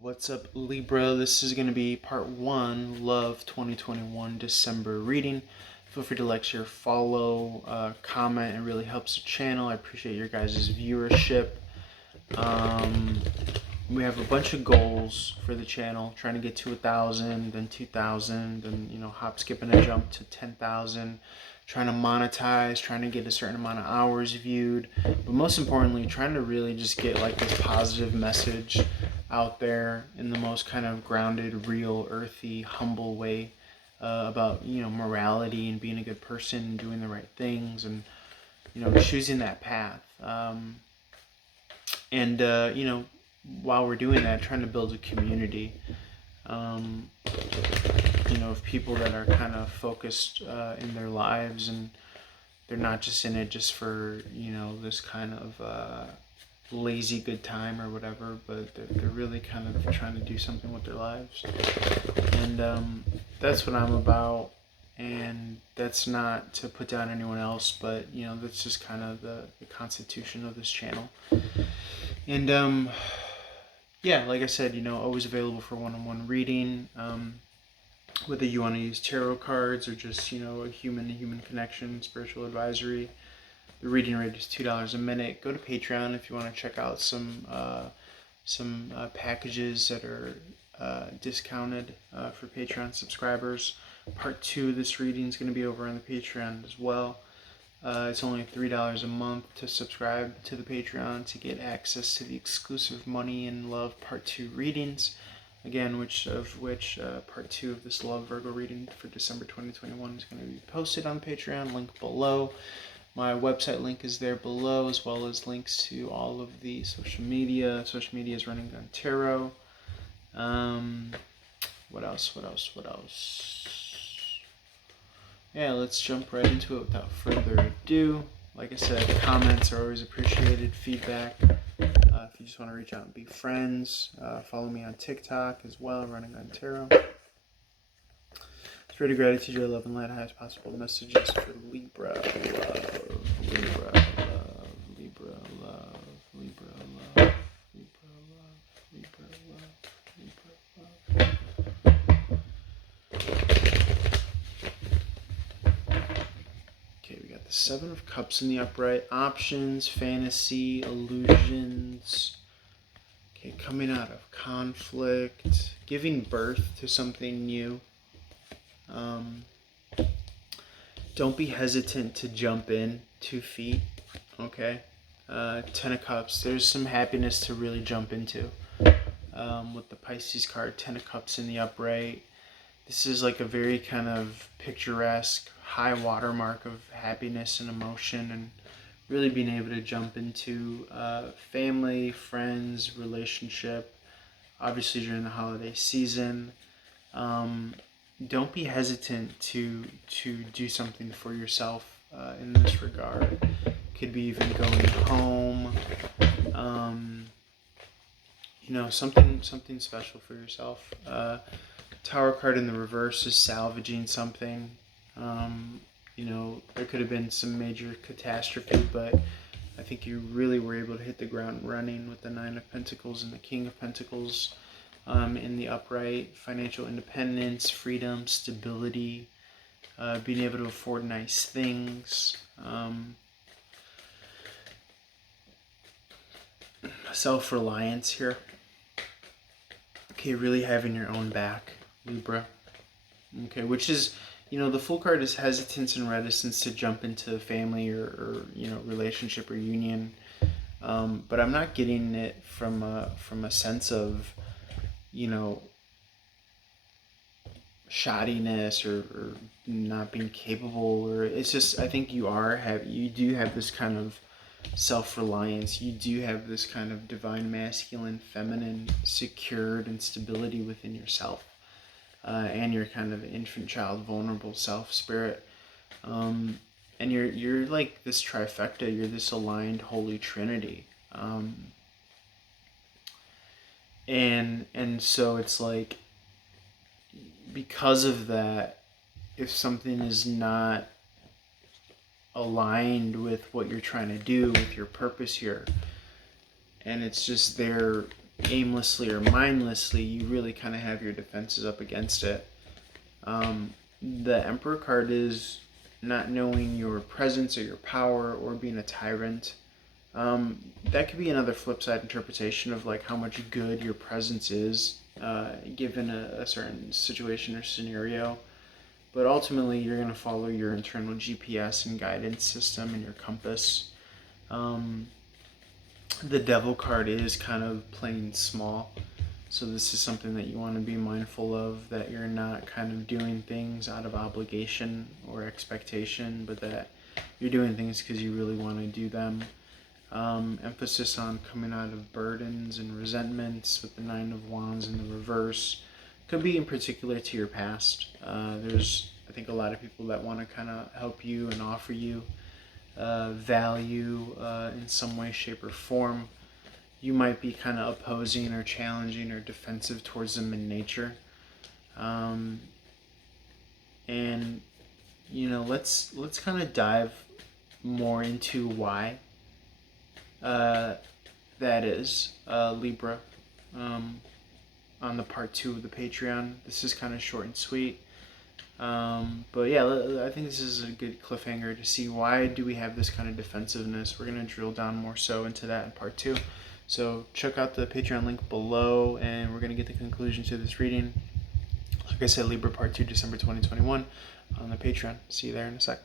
What's up, Libra? This is going to be part one, Love 2021 December reading. Feel free to like, share, follow, comment. It really helps the channel. I appreciate your guys' viewership. We have a bunch of goals for the channel, trying to get to 1,000, then 2,000, and hop, skip, and a jump to 10,000. Trying to monetize, trying to get a certain amount of hours viewed, but most importantly, trying to really just get like this positive message out there in the most kind of grounded, real, earthy, humble way about morality and being a good person and doing the right things and choosing that path. And while we're doing that, trying to build a community. Of people that are kind of focused in their lives, and they're not just in it just for this kind of lazy good time or whatever, but they're really kind of trying to do something with their lives. And that's what I'm about. And that's not to put down anyone else, but that's just kind of the constitution of this channel. And yeah, like I said, always available for one-on-one reading. Whether you want to use tarot cards or just a human-to-human connection, spiritual advisory. The reading rate is $2 a minute. Go to Patreon if you want to check out some packages that are discounted for Patreon subscribers. Part 2 of this reading is going to be over on the Patreon as well. It's only $3 a month to subscribe to the Patreon to get access to the exclusive Money and Love Part 2 readings. Again, which part 2 of this Love Virgo reading for December 2021 is going to be posted on Patreon, link below. My website link is there below, as well as links to all of the social media. Social media is Running Gun Tarot. What else? Yeah, let's jump right into it without further ado. Like I said, comments are always appreciated, feedback. If you just want to reach out and be friends, follow me on TikTok as well, Running Gun Tarot. Spread gratitude, your love, and light highest possible messages for Libra love, Libra love, Libra love, Libra love, Libra love, Libra love, Libra love. Okay, we got the Seven of Cups in the upright. Options, fantasy, illusions. Okay, coming out of conflict, giving birth to something new. Don't be hesitant to jump in 2 feet, okay? 10 of Cups, there's some happiness to really jump into. With the Pisces card, 10 of Cups in the upright. This is like a very kind of picturesque high watermark of happiness and emotion, and really being able to jump into family, friends, relationship, obviously during the holiday season. Don't be hesitant to do something for yourself in this regard. Could be even going home, something special for yourself. Tower card in the reverse is salvaging something. There could have been some major catastrophe, but I think you really were able to hit the ground running with the Nine of Pentacles and the King of Pentacles. In the upright, financial independence, freedom, stability, being able to afford nice things, self-reliance here. Okay, really having your own back, Libra. Okay, which is, the Fool card is hesitance and reticence to jump into family or relationship or union. But I'm not getting it from a sense of shoddiness or not being capable, or it's just, I think you do have this kind of self-reliance. You do have this kind of divine masculine, feminine, secured and stability within yourself, and your kind of infant child, vulnerable self spirit. And you're like this trifecta. You're this aligned holy trinity. And so it's like, because of that, if something is not aligned with what you're trying to do, with your purpose here, and it's just there aimlessly or mindlessly, you really kind of have your defenses up against it. The Emperor card is not knowing your presence or your power or being a tyrant. That could be another flip side interpretation of like how much good your presence is given a certain situation or scenario. But ultimately, you're going to follow your internal GPS and guidance system and your compass. The Devil card is kind of playing small. So this is something that you want to be mindful of, that you're not kind of doing things out of obligation or expectation, but that you're doing things because you really want to do them. Emphasis on coming out of burdens and resentments with the Nine of Wands in the reverse. Could be in particular to your past. There's, I think, a lot of people that want to kind of help you and offer you value in some way, shape, or form. You might be kind of opposing or challenging or defensive towards them in nature. And let's kind of dive more into why that is Libra on the part 2 of the Patreon. This is kind of short and sweet. But yeah, I think this is a good cliffhanger to see why do we have this kind of defensiveness. We're going to drill down more so into that in part 2. So check out the Patreon link below, and we're going to get the conclusion to this reading. Like I said, Libra part 2, December 2021 on the Patreon. See you there in a sec.